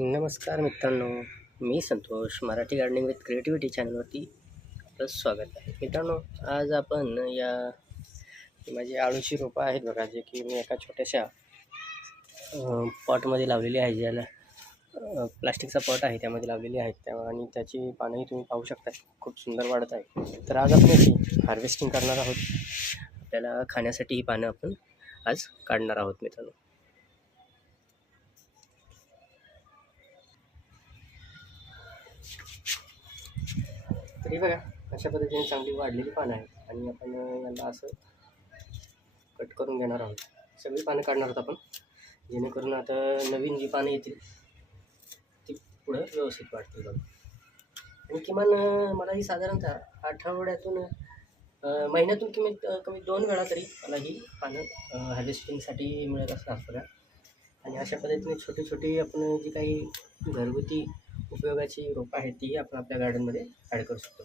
नमस्कार मित्रांनो, मी Santosh Marathi gardening with creativity चॅनलवरती आपलं स्वागत आहे. मित्रांनो, आज आपण माझी आळूची रोपं आहेत बघा, जे की मी एका छोट्याशा पॉटमध्ये लावलेली आहे, ज्याला प्लास्टिकचा पॉट आहे त्यामध्ये लावलेली आहेत आणि त्याची पानंही तुम्ही पाहू शकता, खूप सुंदर वाढत आहे. तर आज आपण याची हार्वेस्टिंग करणार आहोत. आपल्याला खाण्यासाठी ही पानं आपण आज काढणार आहोत मित्रांनो. तरी बघा, अशा पद्धतीने चांगली वाढलेली पानं आहेत आणि आपण यांना असं कट करून घेणार आहोत. सगळी पानं काढणार आहोत आपण, जेणेकरून आता नवीन जी पानं येतील ती पुढं व्यवस्थित वाढतील बघा. आणि किमान मला ही साधारणतः आठवड्यातून महिन्यातून कमी 2 वेळा तरी मला ही पानं हार्वेस्टिंगसाठी मिळत असतात बघा. आणि अशा पद्धतीने छोटी छोटी आपण जी काही घरगुती उपयोगाची रोपं आहेत तीही आपण आपल्या गार्डनमध्ये ॲड करू शकतो.